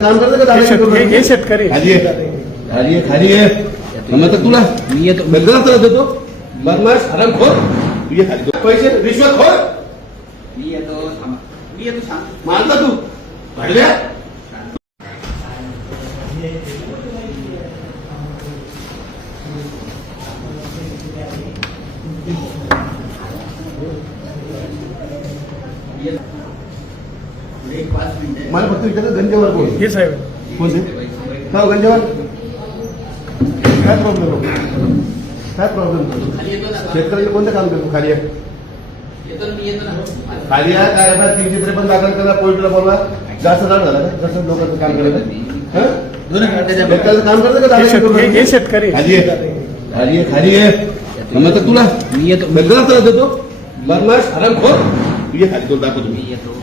काम करतं का दादा? हे शेतकरी खाली आहे खाली आहे मग तर तुला मी येतो वेगळा त्रास देतो बदमाश हरामखोर तू ये खाली पैसे रिश्वतखोर मी येतो थांबा मी येतो सांग मानता तू भडव्या एक 5 मिनिटं मला फक्त विचारलं गंजेवर कोण हे साहेब कोणते का गंजेवर काय प्रॉब्लेम काय प्रॉब्लेम खाली येतो ना शेतकऱ्याला कोणतं काम करतो खाली आहे येतो ना मी येतो ना खाली आहे काय आता 353 दाखल करा पोलिसला बोलवा जास्त झाड झालं का जसं लोकांचं काम करायचं शेतकऱ्याचं काम करतं का हे शेतकरी खाली आहे खाली आहे मग तर तुला मी येतो वेगळा त्रास देतो बदमाश हरामखोर तू ये खाली तुला दाखवतो मी येतो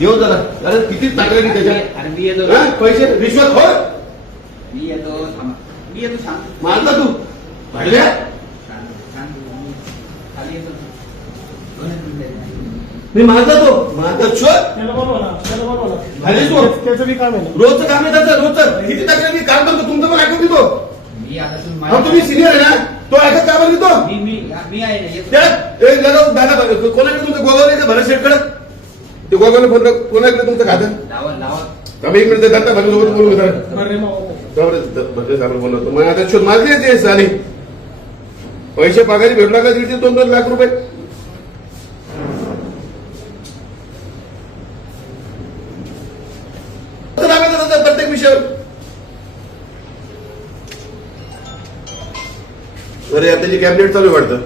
येऊ जरा अरे किती टाकले त्याच्या अरे मी येतो हा? पैसे रिश्वतखोर मी येतो थांबा मी येतो सांग मानता तू भडव्या खाली येतो मी मानता तो मानता शोध त्याला बोलवा ना त्याला बोलवा ना खाली शोध त्याचं बी काम आहे ना रोजचं काम आहे त्याचं रोजचं किती तक्रार मी काम करतो तुमचं पण ऐकून देतो मी आता हा तुम्ही सिनियर आहे ना तो ऐकत का बरं तो मी आहे ना येतो त्यात एक जरा दादा कोणाकडे तुमचं गोगावले का भरत शेटकडे ते गोगावले फोन कोणाकडे तुमचं खातं लावा एक मिनिट दादा भरत बोलू बरं रे मावा. भरत आपण बोलवतो मग आता शोध माझे ते झाले पैसे पगारी भेटला का 1.5-2 लाख रुपये प्रत्येक विषयावर अरे आता त्याची कॅबिनेट चालू आहे वाटतं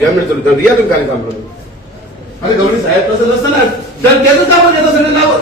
कॅबिनेट चालू या तुम्ही काय थांबलो अरे गौरी साहेब तसं नसतं ना तर त्याचं काम घेता सगळं नाव